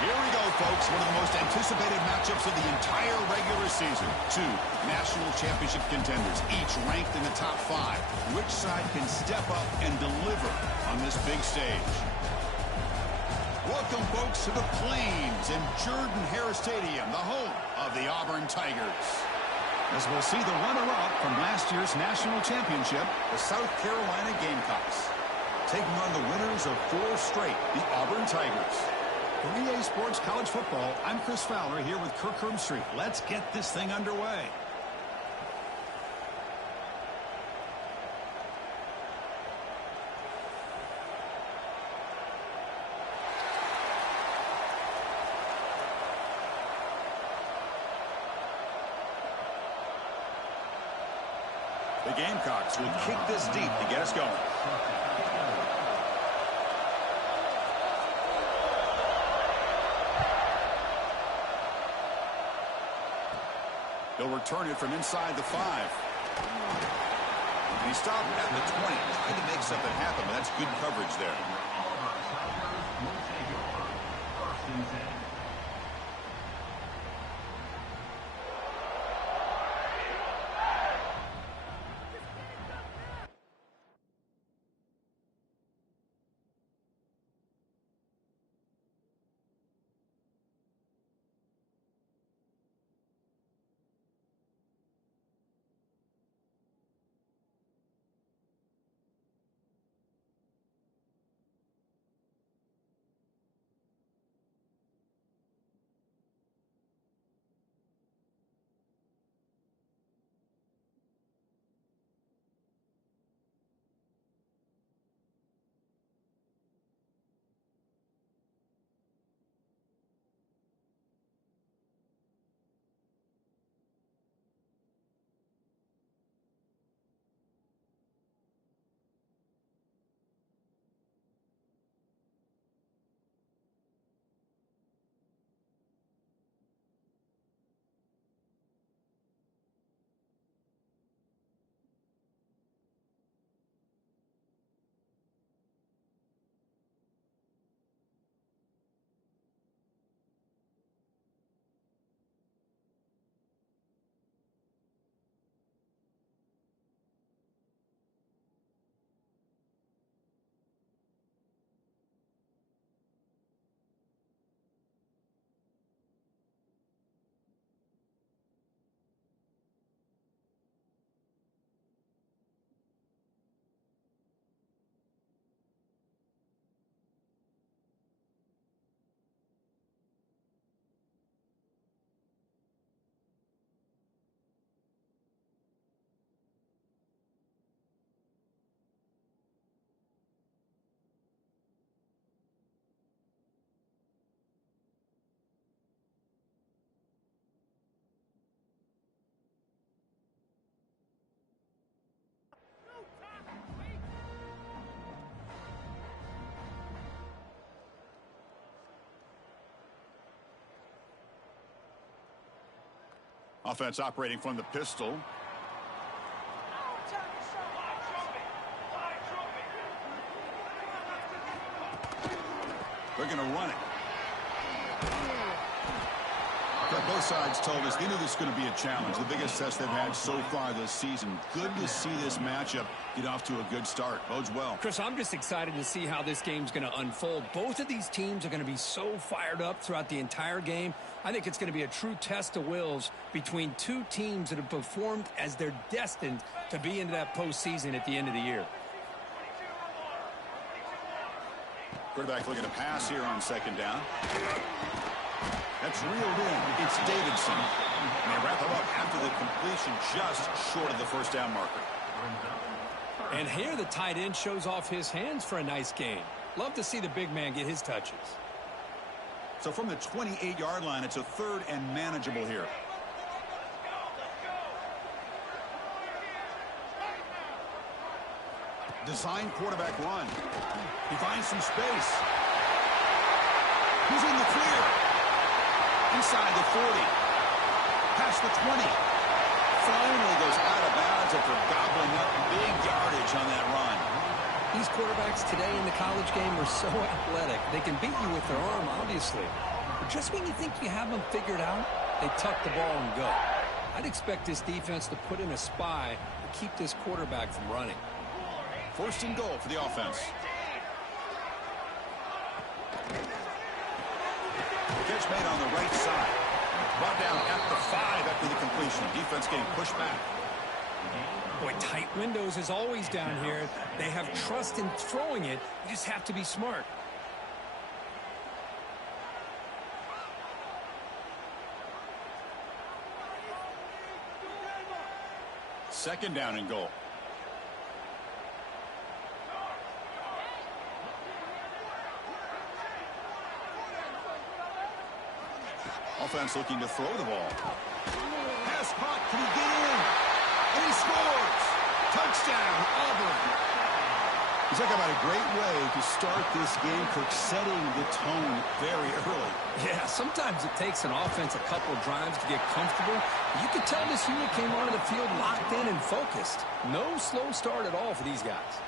Here we go, folks. One of the most anticipated matchups of the entire regular season. Two national championship contenders, each ranked in the top 5. Which side can step up and deliver on this big stage? Welcome, folks, to the Plains in Jordan-Hare Stadium, the home of the Auburn Tigers. As we'll see the runner-up from last year's national championship, the South Carolina Gamecocks, taking on the winners of 4 straight, the Auburn Tigers. For EA Sports College Football, I'm Chris Fowler here with Kirk Herbstreit. Let's get this thing underway. The Gamecocks will kick this deep to get us going. He'll return it from inside the 5. And he stopped at the 20, trying to make something happen, but that's good coverage there. Offense operating from the pistol. They're going to run it. Both sides told us they knew this was going to be a challenge. The biggest test they've had so far this season. Good to see this matchup get off to a good start. Bodes well. Chris, I'm just excited to see how this game's going to unfold. Both of these teams are going to be so fired up throughout the entire game. I think it's going to be a true test of wills between two teams that have performed as they're destined to be into that postseason at the end of the year. Quarterback looking to pass here on second down. That's reeled in. It's Davidson. And they wrap him up after the completion just short of the first down marker. And here the tight end shows off his hands for a nice gain. Love to see the big man get his touches. So from the 28-yard line, it's a 3rd and manageable here. Design quarterback run. He finds some space. He's in the clear. Inside the 40. Past the 20. Finally goes out of bounds after gobbling up big yardage on that run. These quarterbacks today in the college game are so athletic. They can beat you with their arm, obviously. Just when you think you have them figured out, they tuck the ball and go. I'd expect this defense to put in a spy to keep this quarterback from running. First and goal for the offense. Catch made on the right side. Brought down at the 5 after the completion. Defense getting pushed back. Boy, tight windows is always down here. They have trust in throwing it. You just have to be smart. Second down and goal. Offense looking to throw the ball. Pass caught. Can he get in? And he scores. Touchdown, Auburn. You talk about a great way to start this game, Cook, setting the tone very early. Yeah, sometimes it takes an offense a couple of drives to get comfortable. You could tell this unit came onto the field locked in and focused. No slow start at all for these guys.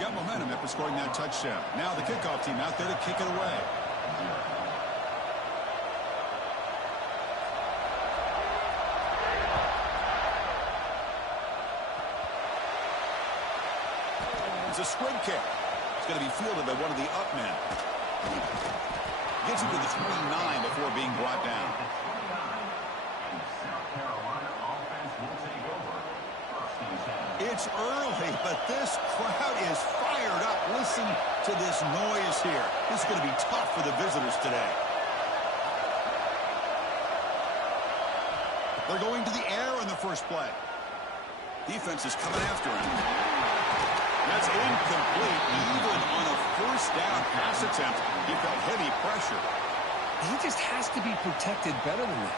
Got momentum after scoring that touchdown. Now the kickoff team out there to kick it away. It's a squib kick. It's going to be fielded by one of the up men. Gets it to the 29 before being brought down. It's early, but this crowd is fired up. Listen to this noise here. This is going to be tough for the visitors today. They're going to the air in the first play. Defense is coming after him. That's incomplete. Even on a first down pass attempt, he felt heavy pressure. He just has to be protected better than that.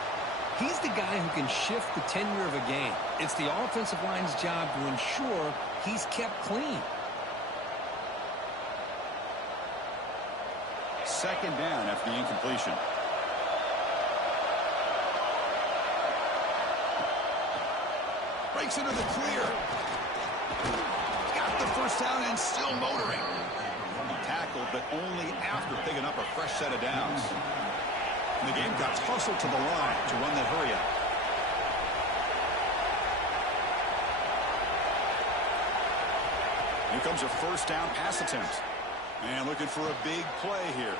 He's the guy who can shift the tenure of a game. It's the offensive line's job to ensure he's kept clean. Second down after the incompletion. Breaks into the clear. Got the first down and still motoring. Tackled, but only after picking up a fresh set of downs. And the Gamecocks hustle to the line to run that hurry up. Here comes a first down pass attempt. And looking for a big play here.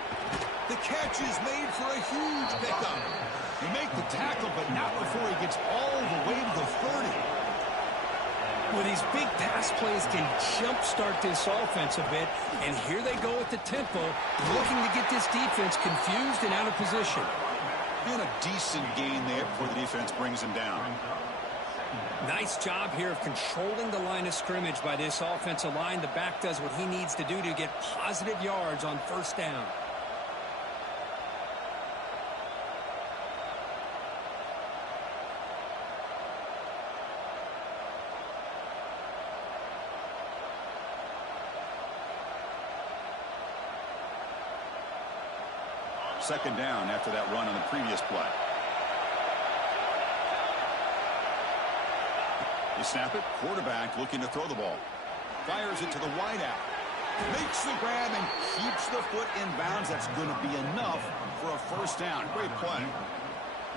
The catch is made for a huge pickup. You make the tackle, but not before he gets all the way to the 30. Well, these big pass plays can jumpstart this offense a bit, and here they go at the tempo, looking to get this defense confused and out of position. And a decent gain there before the defense brings him down. Nice job here of controlling the line of scrimmage by this offensive line. The back does what he needs to do to get positive yards on first down. Second down after that run on the previous play. They snap it. Quarterback looking to throw the ball. Fires it to the wideout. Makes the grab and keeps the foot in bounds. That's going to be enough for a first down. Great play.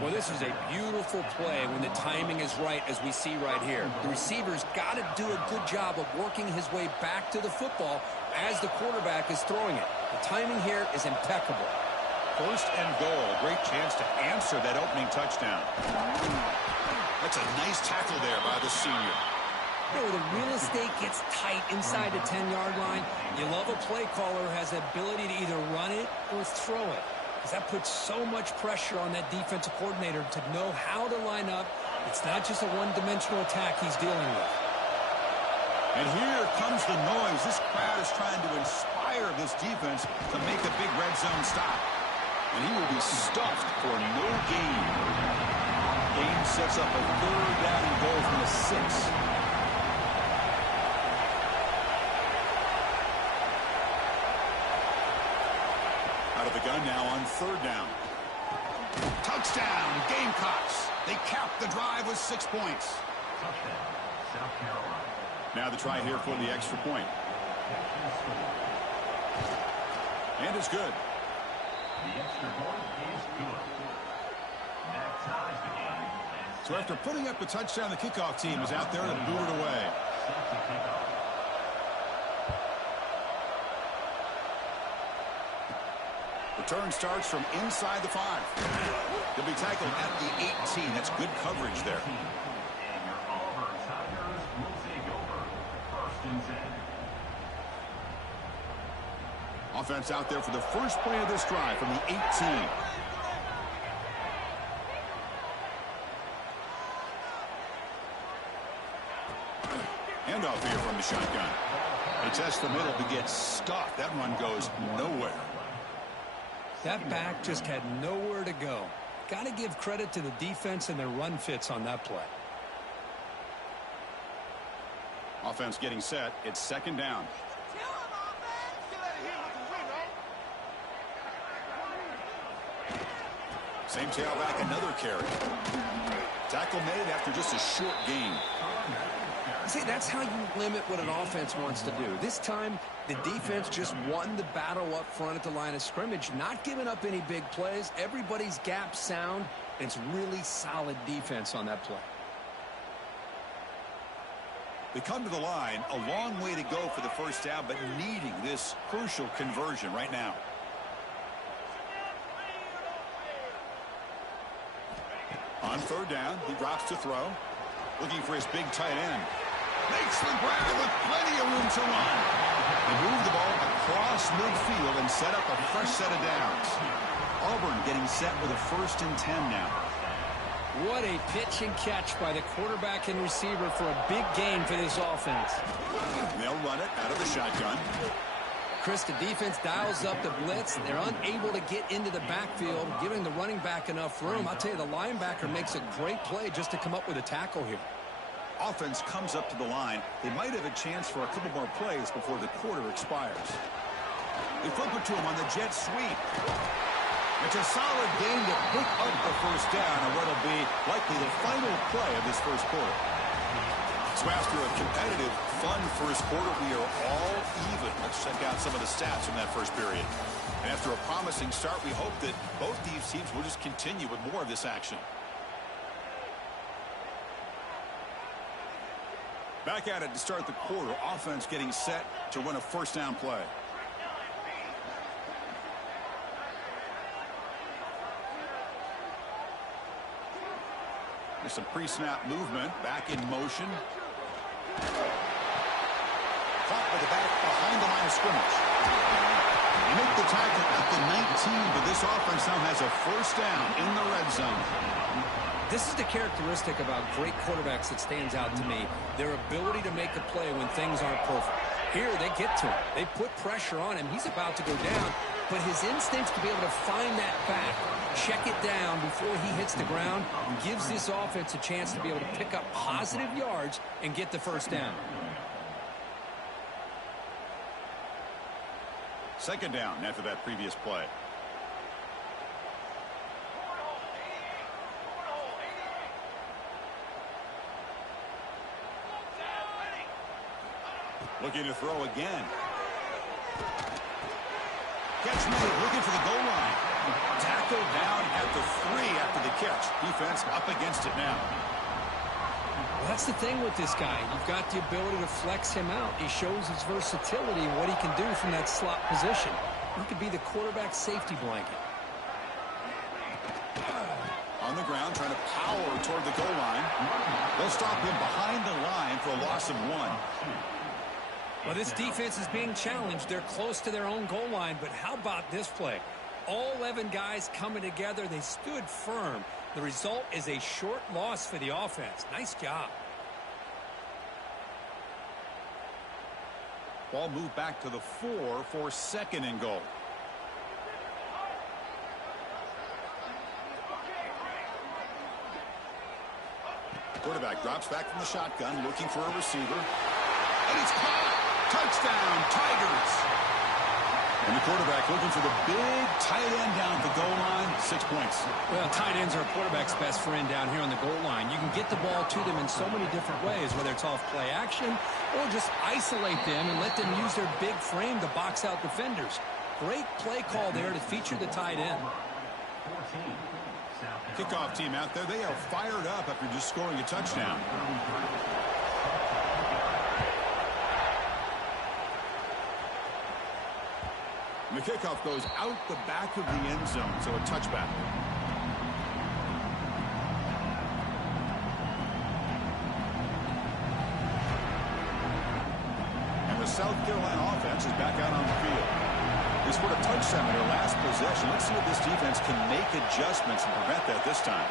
Well, this is a beautiful play when the timing is right, as we see right here. The receiver's got to do a good job of working his way back to the football as the quarterback is throwing it. The timing here is impeccable. First and goal. Great chance to answer that opening touchdown. That's a nice tackle there by the senior. You know, the real estate gets tight inside the 10-yard line. You love a play caller who has the ability to either run it or throw it, because that puts so much pressure on that defensive coordinator to know how to line up. It's not just a one-dimensional attack he's dealing with. And here comes the noise. This crowd is trying to inspire this defense to make a big red zone stop. And he will be stuffed for no gain. Game sets up a third down and goal from the 6. Out of the gun now on third down. Touchdown, Gamecocks. They cap the drive with 6 points. South Carolina. Now the try here for the extra point. And it's good. The extra point is So after putting up the touchdown, the kickoff team is out there to boot it away. Return starts from inside the 5. He'll be tackled at the 18. That's good coverage there. And your Auburn Tigers will take over. 1st and 10. Offense out there for the first play of this drive from the 18. Handoff here from the shotgun. They test the middle to get stuffed. That run goes nowhere. That back just had nowhere to go. Got to give credit to the defense and their run fits on that play. Offense getting set. It's 2nd down. Same tailback, another carry. Tackle made after just a short gain. See, that's how you limit what an offense wants to do. This time, the defense just won the battle up front at the line of scrimmage, not giving up any big plays. Everybody's gap sound. It's really solid defense on that play. They come to the line, a long way to go for the first down, but needing this crucial conversion right now. On 3rd down, he drops to throw. Looking for his big tight end. Makes the grab with plenty of room to run. They move the ball across midfield and set up a fresh set of downs. Auburn getting set with a 1st and 10 now. What a pitch and catch by the quarterback and receiver for a big gain for this offense. They'll run it out of the shotgun. Chris, the defense dials up the blitz. They're unable to get into the backfield, giving the running back enough room. I'll tell you, the linebacker makes a great play just to come up with a tackle here. Offense comes up to the line. They might have a chance for a couple more plays before the quarter expires. They flip it to him on the jet sweep. It's a solid gain to pick up the first down on what will be likely the final play of this first quarter. So after a competitive, fun first quarter, we are all even. Let's check out some of the stats from that first period. And after a promising start, we hope that both these teams will just continue with more of this action. Back at it to start the quarter. Offense getting set to run a 1st down play. There's some pre-snap movement. Back in motion. Caught by the back behind the line of scrimmage. They make the tackle at the 19, but this offense now has a 1st down in the red zone. This is the characteristic about great quarterbacks that stands out to me. Their ability to make a play when things aren't perfect. Here, they get to him. They put pressure on him. He's about to go down, but his instincts to be able to find that back, check it down before he hits the ground, gives this offense a chance to be able to pick up positive yards and get the 1st down. 2nd down after that previous play. Looking to throw again. Catch made, looking for the goal line. Tackled down at the 3 after the catch. Defense up against it now. Well, that's the thing with this guy. You've got the ability to flex him out. He shows his versatility and what he can do from that slot position. He could be the quarterback safety blanket. On the ground, trying to power toward the goal line. They'll stop him behind the line for a loss of 1. Well, this defense is being challenged. They're close to their own goal line, but how about this play? All 11 guys coming together. They stood firm. The result is a short loss for the offense. Nice job. Ball moved back to the 4 for 2nd and goal. Quarterback drops back from the shotgun, looking for a receiver. And it's caught! Touchdown, Tigers! And the quarterback looking for the big tight end down at the goal line. 6 points. Well, tight ends are a quarterback's best friend down here on the goal line. You can get the ball to them in so many different ways, whether it's off play action or just isolate them and let them use their big frame to box out defenders. Great play call there to feature the tight end. 14, South Kickoff team out there, they are fired up after just scoring a touchdown. And the kickoff goes out the back of the end zone, so a touchback. And the South Carolina offense is back out on the field. They scored a touchdown in their last possession. Let's see if this defense can make adjustments and prevent that this time.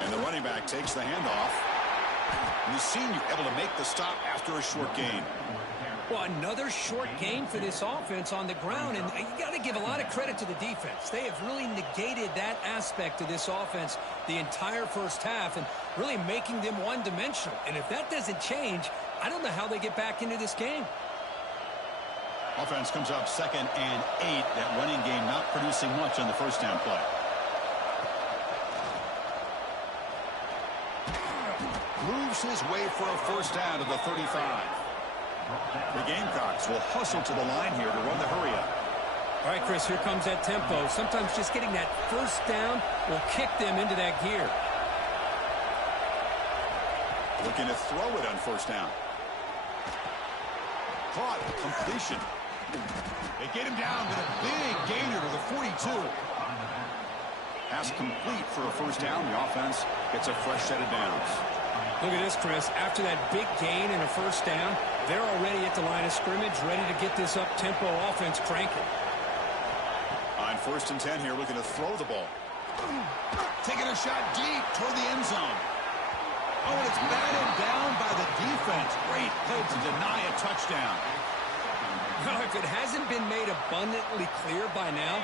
And the running back takes the handoff. And the senior able to make the stop after a short gain. Well, another short gain for this offense on the ground, and you got to give a lot of credit to the defense. They have really negated that aspect of this offense the entire first half and really making them one-dimensional. And if that doesn't change, I don't know how they get back into this game. Offense comes up 2nd and 8. That running game not producing much on the first down play. Moves his way for a first down to the 35. The Gamecocks will hustle to the line here to run the hurry up. All right, Chris, here comes that tempo. Sometimes just getting that first down will kick them into that gear. Looking to throw it on first down. Caught, completion. They get him down with a big gainer to the 42. Pass complete for a first down. The offense gets a fresh set of downs. Look at this, Chris. After that big gain and a first down, they're already at the line of scrimmage, ready to get this up-tempo offense cranking. On 1st and 10 here, looking to throw the ball. Taking a shot deep toward the end zone. Oh, and it's batted down by the defense. Great play to deny a touchdown. Well, if it hasn't been made abundantly clear by now,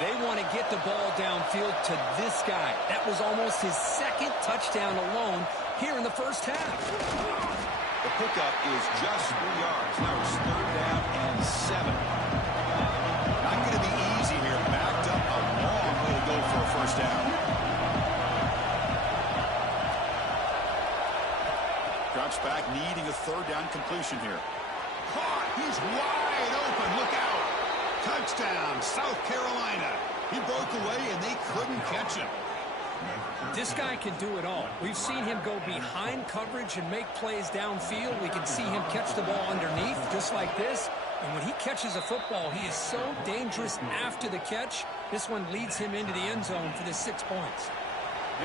they want to get the ball downfield to this guy. That was almost his 2nd touchdown alone here in the first half. The pickup is just 3 yards. Now it's 3rd down and 7. Not going to be easy here. Backed up a long way to go for a first down. Drops back, needing a 3rd down completion here. Caught. He's wide open. Look out. Touchdown, South Carolina. He broke away, and they couldn't catch him. This guy can do it all. We've seen him go behind coverage and make plays downfield. We can see him catch the ball underneath, just like this. And when he catches a football, he is so dangerous after the catch. This one leads him into the end zone for the 6 points.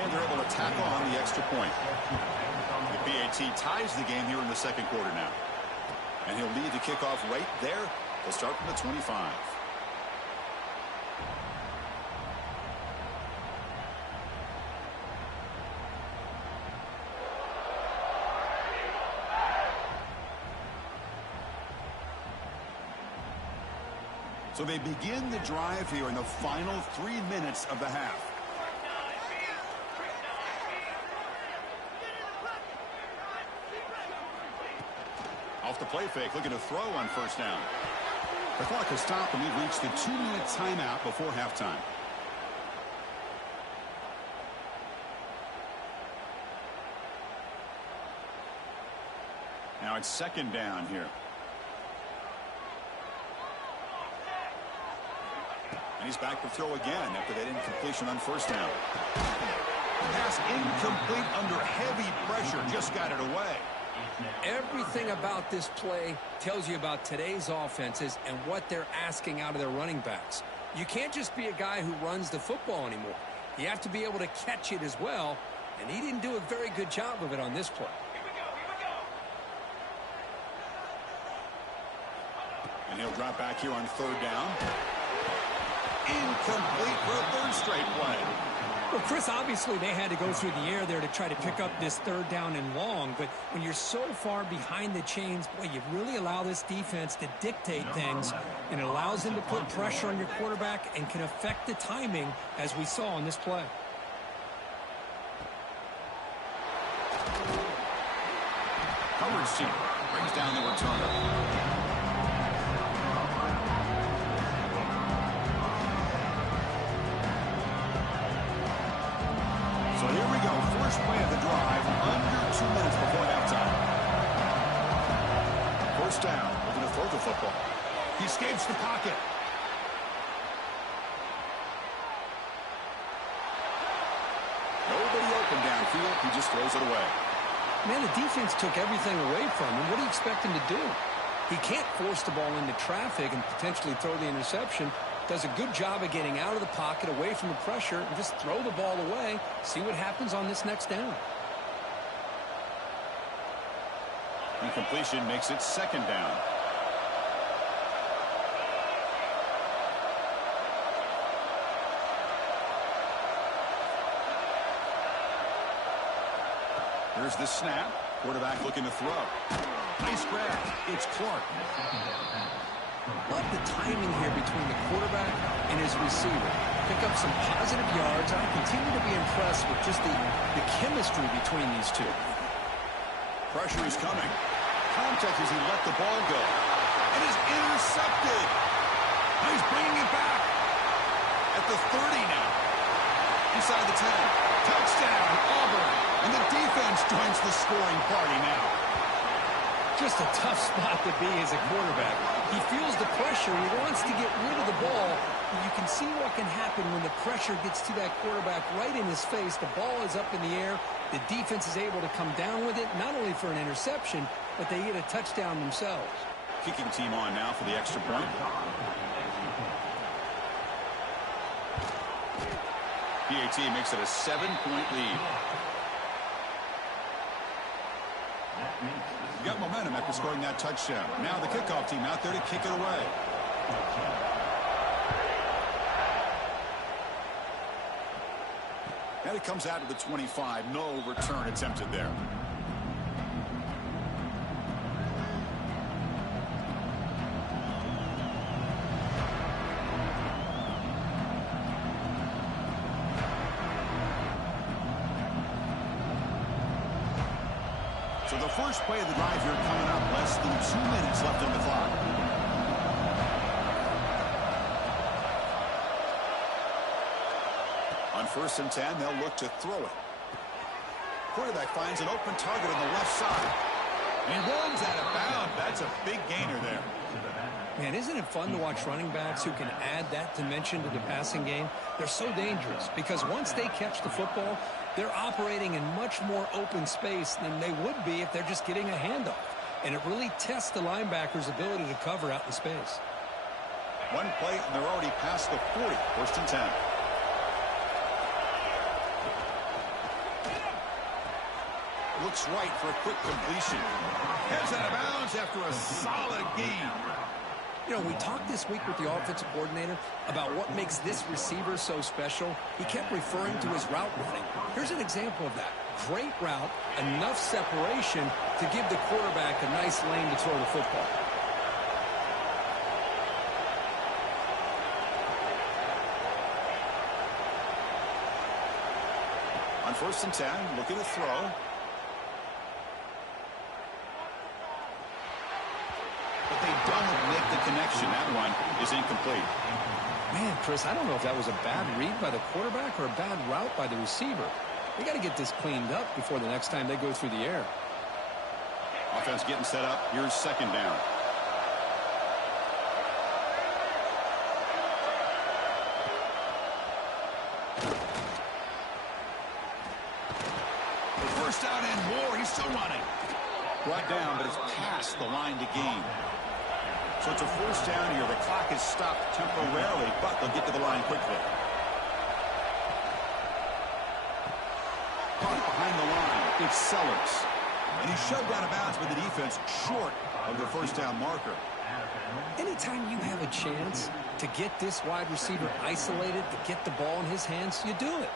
And they're able to tackle on the extra point. The PAT ties the game here in the 2nd quarter now. And he'll lead the kickoff right there. They'll start from the 25. So they begin the drive here in the final 3 minutes of the half. Off the play fake, looking to throw on first down. The clock has stopped, and we've reached the 2-minute timeout before halftime. Now it's 2nd down here. And he's back to throw again after that incompletion on first down. Pass incomplete under heavy pressure. Just got it away. Everything about this play tells you about today's offenses and what they're asking out of their running backs. You can't just be a guy who runs the football anymore. You have to be able to catch it as well, and he didn't do a very good job of it on this play. And he'll drop back here on 3rd down. Incomplete for a 3rd straight play. Well, Chris, obviously they had to go through the air there to try to pick up this 3rd down and long, but when you're so far behind the chains, boy, you really allow this defense to dictate things, and it allows them to put pressure on your quarterback and can affect the timing, as we saw on this play. Coverage team brings down the returner. So here we go, first play of the drive, under 2 minutes before halftime. First down, looking to throw the football. He escapes the pocket. he just throws it away. Man, the defense took everything away from him. What do you expect him to do? He can't force the ball into traffic and potentially throw the interception. Does a good job of getting out of the pocket, away from the pressure, and just throw the ball away. See what happens on this next down. Incompletion makes it second down. Here's the snap. Quarterback looking to throw. Nice grab. It's Clark. Love the timing here between the quarterback and his receiver. Pick up some positive yards. I continue to be impressed with just the chemistry between these two. Pressure is coming. Contact as he let the ball go. It is intercepted. Now he's bringing it back. At the 30 now. Inside the 10. Touchdown, Auburn. And the defense joins the scoring party now. Just a tough spot to be as a quarterback. He feels the pressure. He wants to get rid of the ball. You can see what can happen when the pressure gets to that quarterback right in his face. The ball is up in the air. The defense is able to come down with it, not only for an interception, but they get a touchdown themselves. Kicking team on now for the extra point. PAT makes it a 7-point lead. You got momentum after scoring that touchdown. Now the kickoff team out there to kick it away. And it comes out to the 25. No return attempted there. So the first play of the drive here coming up. Less than 2 minutes left on the clock. On 1st and 10, they'll look to throw it. Quarterback finds an open target on the left side. And he runs out of bounds. That's a big gainer there. Man, isn't it fun to watch running backs who can add that dimension to the passing game? They're so dangerous because once they catch the football, they're operating in much more open space than they would be if they're just getting a handoff. And it really tests the linebacker's ability to cover out in space. One play, and they're already past the 40. 1st and 10. Looks right for a quick completion. Heads out of bounds after a solid gain. You know, we talked this week with the offensive coordinator about what makes this receiver so special. He kept referring to his route running. Here's an example of that. Great route, enough separation to give the quarterback a nice lane to throw the football. On 1st and 10, looking to throw. But they don't make the connection. That one is incomplete. Man, Chris, I don't know if that was a bad read by the quarterback or a bad route by the receiver. They got to get this cleaned up before the next time they go through the air. Offense getting set up. Here's 2nd down. First down and more. He's still running. Brought down, but it's past the line to gain. So it's a 1st down here. The clock is stopped temporarily, but they'll get to the line quickly. Caught behind the line. It's Sellers. And he's shoved out of bounds by the defense short of the 1st down marker. Anytime you have a chance to get this wide receiver isolated, to get the ball in his hands, you do it.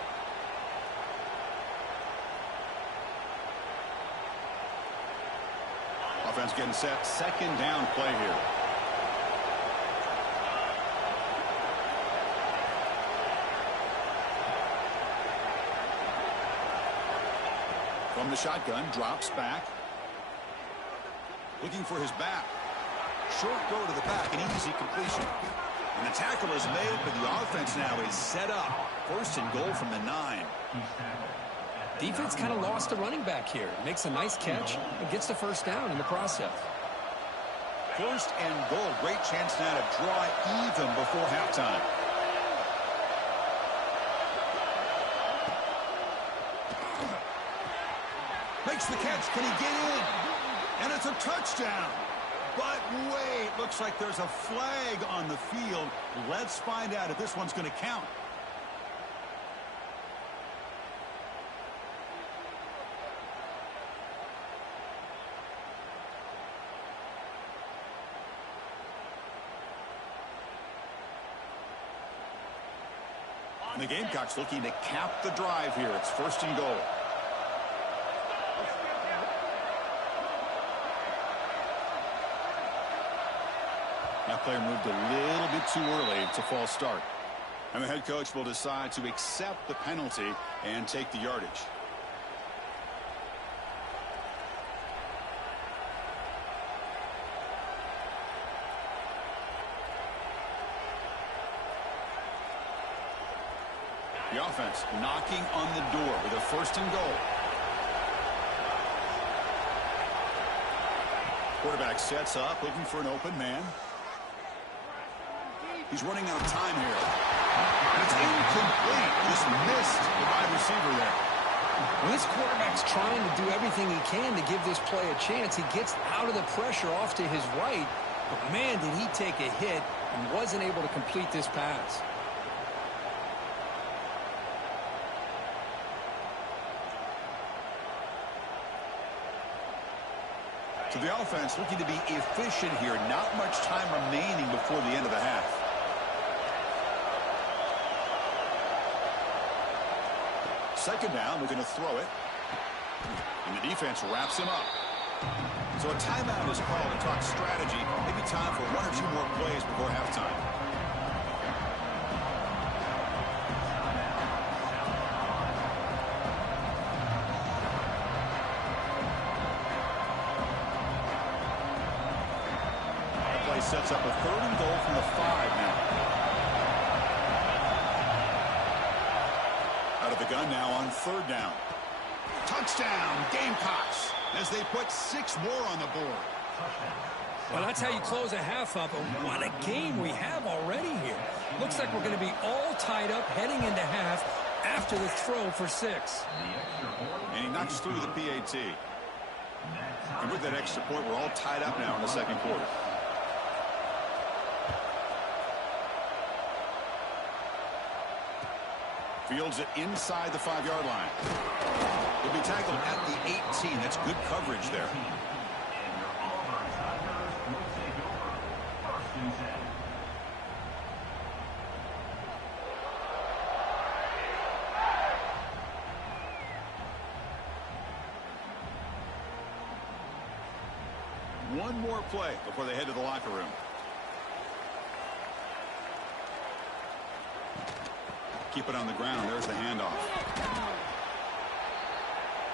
Offense getting set. 2nd down play here. From the shotgun, drops back. Looking for his back. Short throw to the back, an easy completion. And the tackle is made, but the offense now is set up. 1st and goal from the 9. Defense kind of lost a running back here. Makes a nice catch and gets the 1st down in the process. 1st and goal. Great chance now to draw even before halftime. Makes the catch. Can he get in? And it's a touchdown. But wait, looks like there's a flag on the field. Let's find out if this one's going to count. And the Gamecocks looking to cap the drive here. It's 1st and goal. That player moved a little bit too early. It's a false start. And the head coach will decide to accept the penalty and take the yardage. The offense knocking on the door with a 1st and goal. Quarterback sets up, looking for an open man. He's running out of time here. And it's incomplete. Just missed the wide receiver there. Well, this quarterback's trying to do everything he can to give this play a chance. He gets out of the pressure off to his right. But, man, did he take a hit and wasn't able to complete this pass. So the offense looking to be efficient here. Not much time remaining before the end of the half. Second down, looking to throw it. And the defense wraps him up. So a timeout is called to talk strategy. Maybe time for 1 or 2 more plays before halftime. Play sets up a 3rd and goal from the 5 now. Out of the gun now on 3rd down. Touchdown, Gamecocks, as they put 6 more on the board. Well, that's how you close a half up. What a game we have already here. Looks like we're going to be all tied up heading into half after the throw for 6. And he knocks through the PAT. And with that extra point, we're all tied up now in the 2nd quarter. Fields it inside the 5-yard line. He'll be tackled at the 18. That's good coverage there. And your Auburn Tigers will take over 1st and 10. One more play before they head to the locker room. Keep it on the ground. There's the handoff.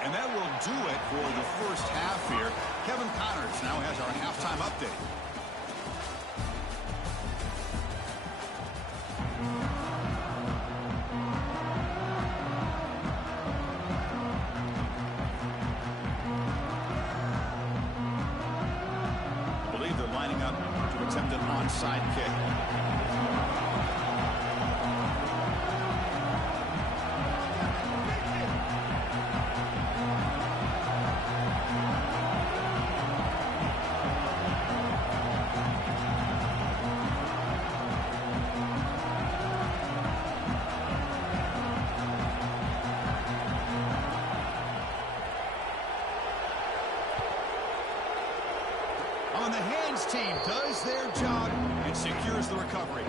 And that will do it for the first half here. Kevin Connors now has our halftime update. I believe they're lining up to attempt an onside kick. On the hands team does their job and secures the recovery.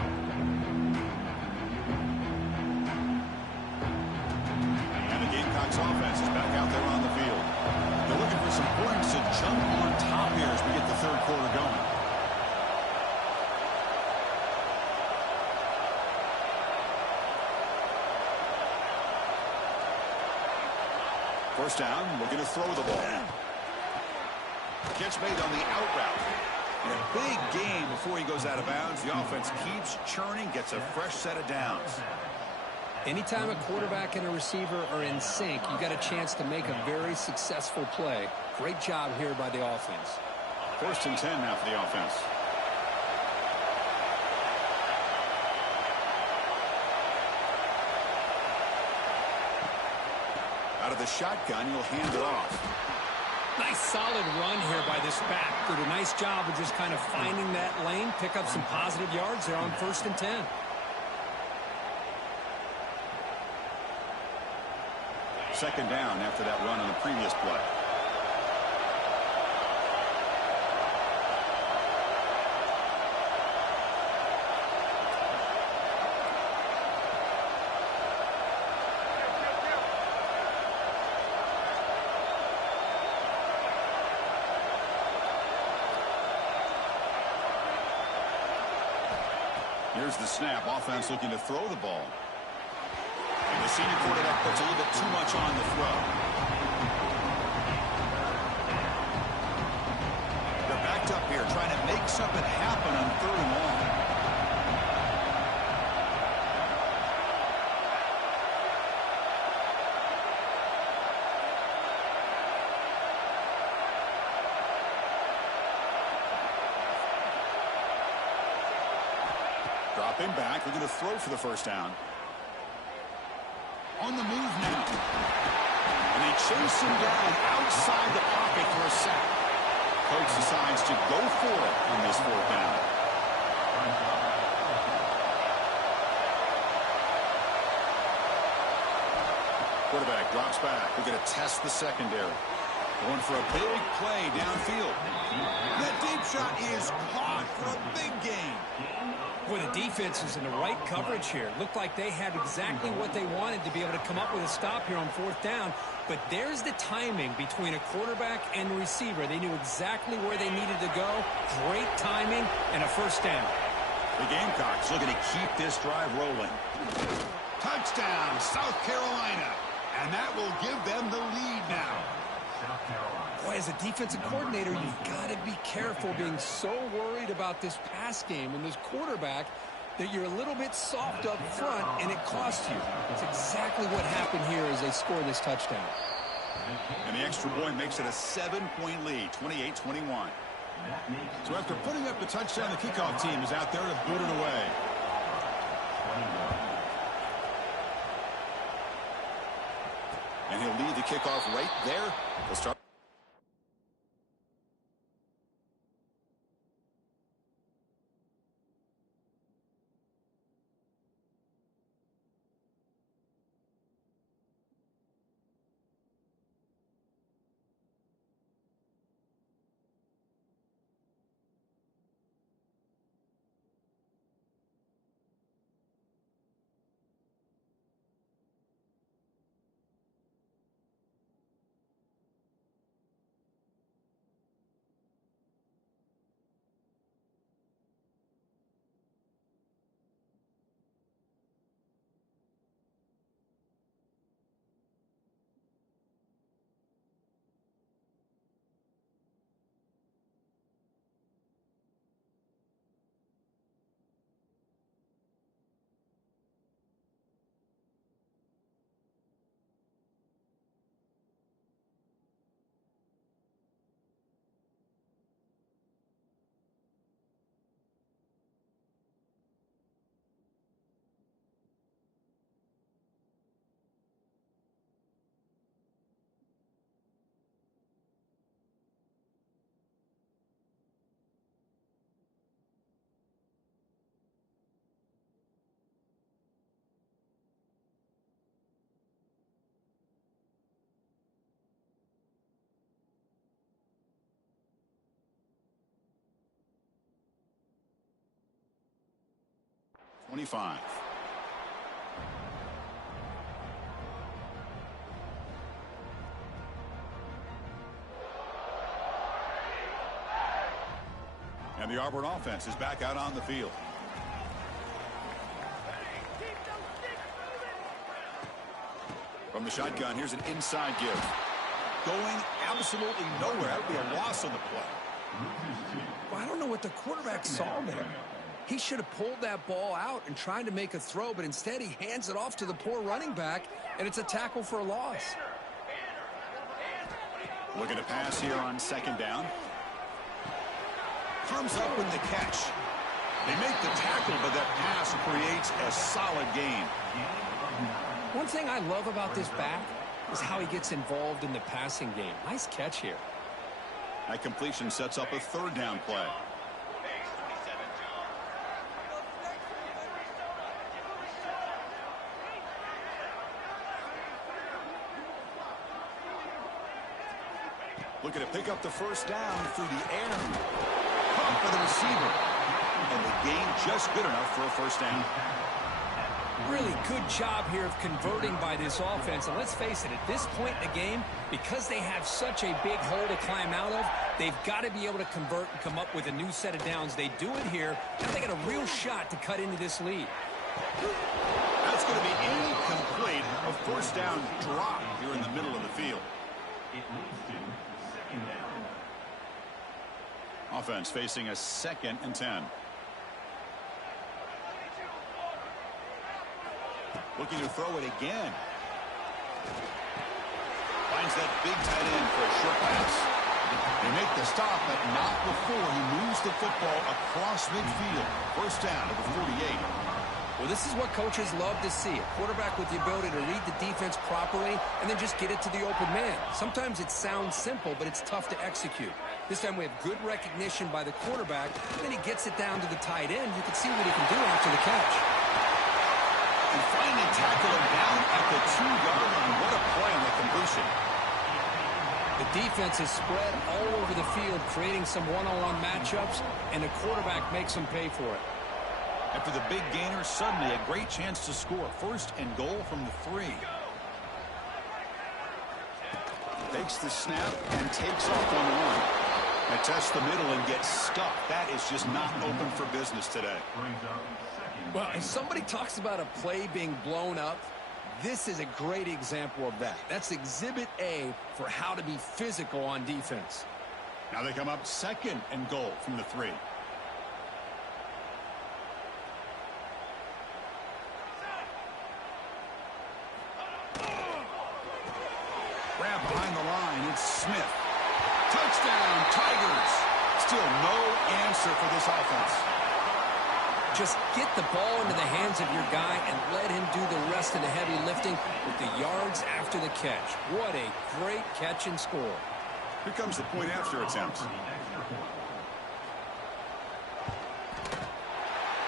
And the Gamecocks offense is back out there on the field. They're looking for some points to jump on top here as we get the 3rd quarter going. First down, looking to throw the ball. Catch made on the out route. And a big game before he goes out of bounds. The offense keeps churning, gets a fresh set of downs. Anytime a quarterback and a receiver are in sync, you got a chance to make a very successful play. Great job here by the offense. 1st and 10 now for the offense. Out of the shotgun, he'll hand it off. Nice solid run here by this back. Did a nice job of just kind of finding that lane, pick up some positive yards there on 1st and 10. Second down after that run on the previous play. Here's the snap. Offense looking to throw the ball. And the senior quarterback puts a little bit too much on the throw. They're backed up here trying to make something happen on 3rd and long. Drop him back. Looking to throw for the first down. On the move now. And they chase him down outside the pocket for a sack. Coach decides to go for it on this 4th down. Quarterback drops back. We're going to test the secondary. Going for a big play downfield. That deep shot is caught for a big gain. Boy, the defense is in the right coverage here. Looked like they had exactly what they wanted to be able to come up with a stop here on 4th down. But there's the timing between a quarterback and the receiver. They knew exactly where they needed to go. Great timing and a first down. The Gamecocks looking to keep this drive rolling. Touchdown, South Carolina. And that will give them the lead now. Boy, as a defensive coordinator, you've got to be careful being so worried about this pass game and this quarterback that you're a little bit soft up front, and it costs you. That's exactly what happened here as they score this touchdown. And the extra point makes it a 7-point lead, 28-21. So after putting up the touchdown, the kickoff team is out there to boot it away. And he'll lead the kickoff right there. We'll start. And the Auburn offense is back out on the field. From the shotgun, here's an inside give. Going absolutely nowhere. That would be a loss on the play. Well, I don't know what the quarterback saw there. He should have pulled that ball out and tried to make a throw, but instead he hands it off to the poor running back, and it's a tackle for a loss. Looking to pass here on 2nd down. Comes up with the catch. They make the tackle, but that pass creates a solid gain. One thing I love about this back is how he gets involved in the passing game. Nice catch here. That completion sets up a third down play. Looking to pick up the first down through the air. Caught for the receiver. And the gain just good enough for a first down. Really good job here of converting by this offense. And let's face it, at this point in the game, because they have such a big hole to climb out of, they've got to be able to convert and come up with a new set of downs. They do it here. Now they got a real shot to cut into this lead. That's going to be incomplete. A first down drop here in the middle of the field. It leads to second down. Offense facing a 2nd and 10. Looking to throw it again. Finds that big tight end for a short pass. They make the stop, but not before he moves the football across midfield. First down to the 48. Well, this is what coaches love to see. A quarterback with the ability to read the defense properly and then just get it to the open man. Sometimes it sounds simple, but it's tough to execute. This time we have good recognition by the quarterback, and then he gets it down to the tight end. You can see what he can do after the catch. And finally tackle him down at the 2-yard line. What a play on the completion. The defense is spread all over the field, creating some one-on-one matchups, and the quarterback makes them pay for it. After the big gainer, suddenly a great chance to score. First and goal from the 3. Takes the snap and takes off on one. They test the middle and gets stuck. That is just not open for business today. Well, if somebody talks about a play being blown up, this is a great example of that. That's exhibit A for how to be physical on defense. Now they come up 2nd and goal from the 3. Grab behind the line. It's Smith. Touchdown, Tigers. Still no answer for this offense. Just get the ball into the hands of your guy and let him do the rest of the heavy lifting with the yards after the catch. What a great catch and score. Here comes the point after attempt.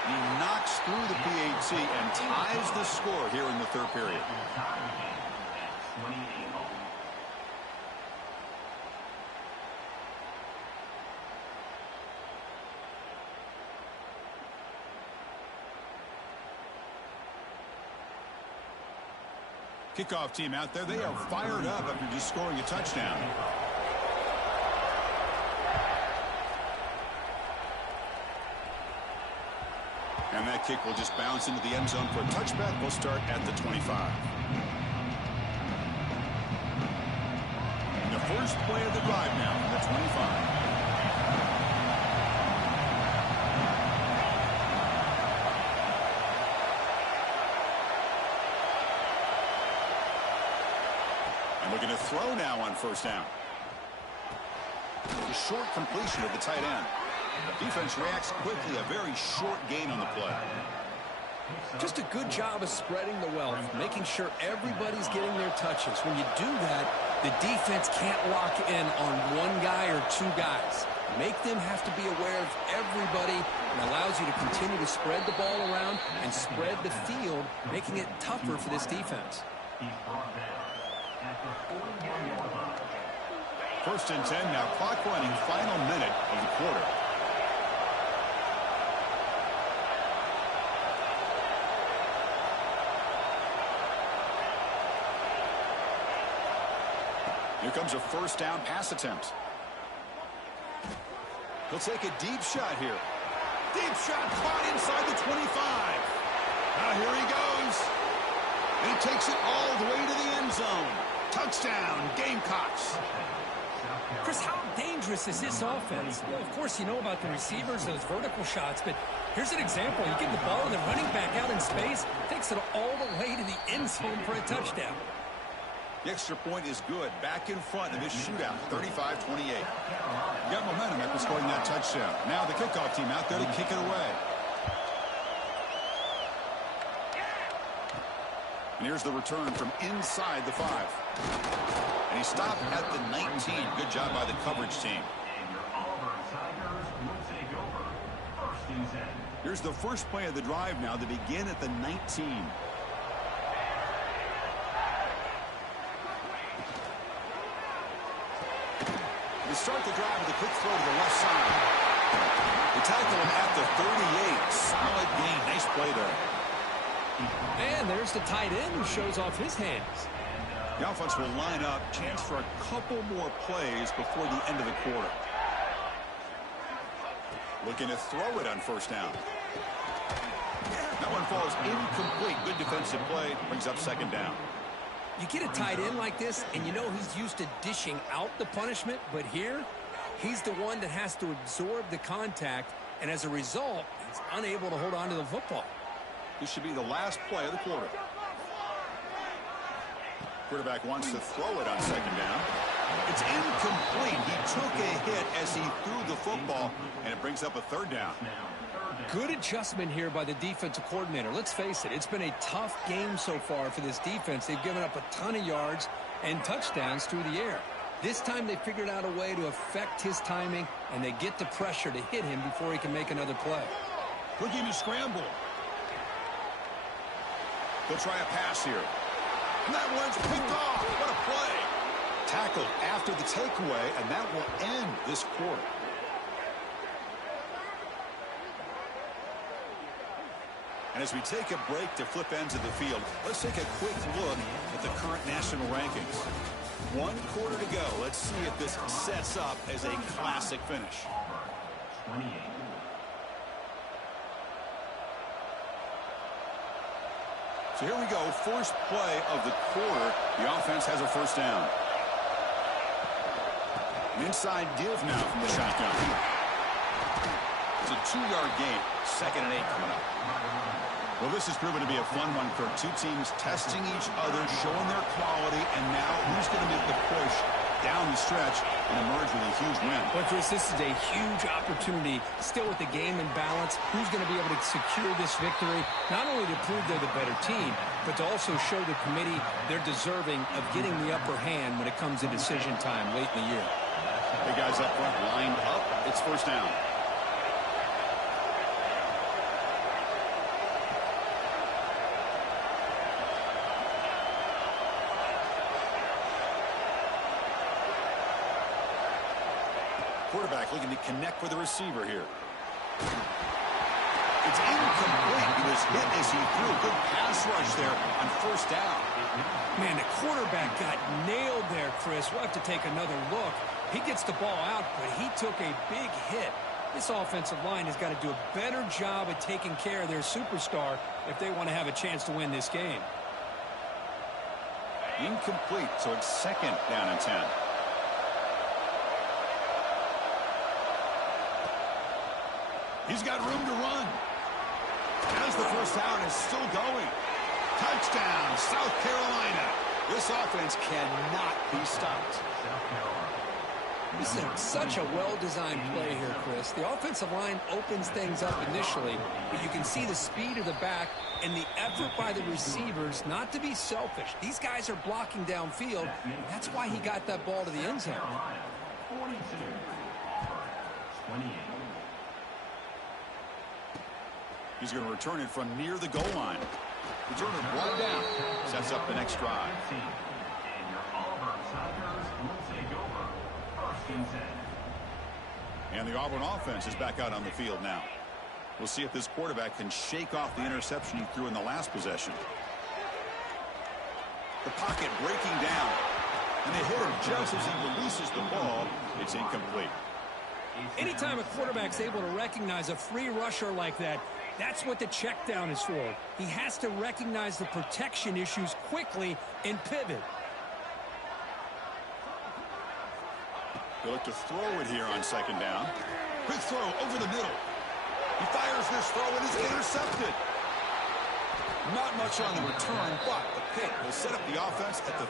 He knocks through the PAT and ties the score here in the third period. Kickoff team out there, they are fired up after just scoring a touchdown. And that kick will just bounce into the end zone for a touchback. We'll start at the 25. And the first play of the drive now from the 25. Looking to throw now on first down. A short completion of the tight end. The defense reacts quickly. A very short gain on the play. Just a good job of spreading the wealth, making sure everybody's getting their touches. When you do that, the defense can't lock in on one guy or two guys. Make them have to be aware of everybody, and allows you to continue to spread the ball around and spread the field, making it tougher for this defense. First and 10 now, clock running, final minute of the quarter. Here comes a first down pass attempt. He'll take a deep shot here. Deep shot caught inside the 25. Now here he goes. And he takes it all the way to the end zone. Touchdown, Gamecocks. Chris, how dangerous is this offense? Well, of course, you know about the receivers, those vertical shots, but here's an example. You get the ball and the running back out in space, takes it all the way to the end zone for a touchdown. The extra point is good. Back in front of this shootout, 35-28. Got momentum after scoring that touchdown. Now the kickoff team out there to kick it away. And here's the return from inside the 5. And he stopped at the 19. Good job by the coverage team. And your Auburn Tigers will take over. First and 10. Here's the first play of the drive now to begin at the 19. They start the drive with a quick throw to the left side. They tackle him at the 38. Solid gain. Nice play there. And there's the tight end who shows off his hands. The offense will line up. Chance for a couple more plays before the end of the quarter. Looking to throw it on first down. That one falls incomplete. Good defensive play. Brings up second down. You get a tight end like this, and you know he's used to dishing out the punishment, but here, he's the one that has to absorb the contact, and as a result, he's unable to hold on to the football. This should be the last play of the quarter. Quarterback wants to throw it on second down. It's incomplete. He took a hit as he threw the football, and it brings up a third down. Good adjustment here by the defensive coordinator. Let's face it, it's been a tough game so far for this defense. They've given up a ton of yards and touchdowns through the air. This time they figured out a way to affect his timing, and they get the pressure to hit him before he can make another play. He'll give you scramble. They'll try a pass here. And that one's picked off. What a play. Tackled after the takeaway, and that will end this quarter. And as we take a break to flip ends of the field, let's take a quick look at the current national rankings. 1 quarter to go. Let's see if this sets up as a classic finish. 28. So here we go. First play of the quarter. The offense has a first down. An inside give now from the shotgun. It's a 2-yard gain. 2nd and 8 coming up. Well, this has proven to be a fun one for two teams testing each other, showing their quality, and now who's going to make the push down the stretch and emerge with a huge win. But Chris, this is a huge opportunity, still with the game in balance. Who's going to be able to secure this victory, not only to prove they're the better team, but to also show the committee they're deserving of getting the upper hand when it comes to decision time late in the year. The guys up front lined up. It's first down. Quarterback looking to connect with the receiver here. It's incomplete. He was hit as he threw. Good pass rush there on first down. Man, the quarterback got nailed there, Chris. We'll have to take another look. He gets the ball out, but he took a big hit. This offensive line has got to do a better job at taking care of their superstar if they want to have a chance to win this game. Incomplete, so it's 2nd down and 10. He's got room to run. As the first down is still going. Touchdown, South Carolina. This offense cannot be stopped. This is such a well-designed play here, Chris. The offensive line opens things up initially, but you can see the speed of the back and the effort by the receivers not to be selfish. These guys are blocking downfield. That's why he got that ball to the end zone. 42. Auburn, 28. He's going to return it from near the goal line. Return it right down. Sets up the next drive. And your Auburn Tigers will take over. First and 10. And the Auburn offense is back out on the field now. We'll see if this quarterback can shake off the interception he threw in the last possession. The pocket breaking down. And they hit him just as he releases the ball. It's incomplete. Anytime a quarterback's able to recognize a free rusher like that, that's what the check down is for. He has to recognize the protection issues quickly and pivot. They look to throw it here on second down. Quick throw over the middle. He fires this throw and is intercepted. Not much on the return, but the pick will set up the offense at the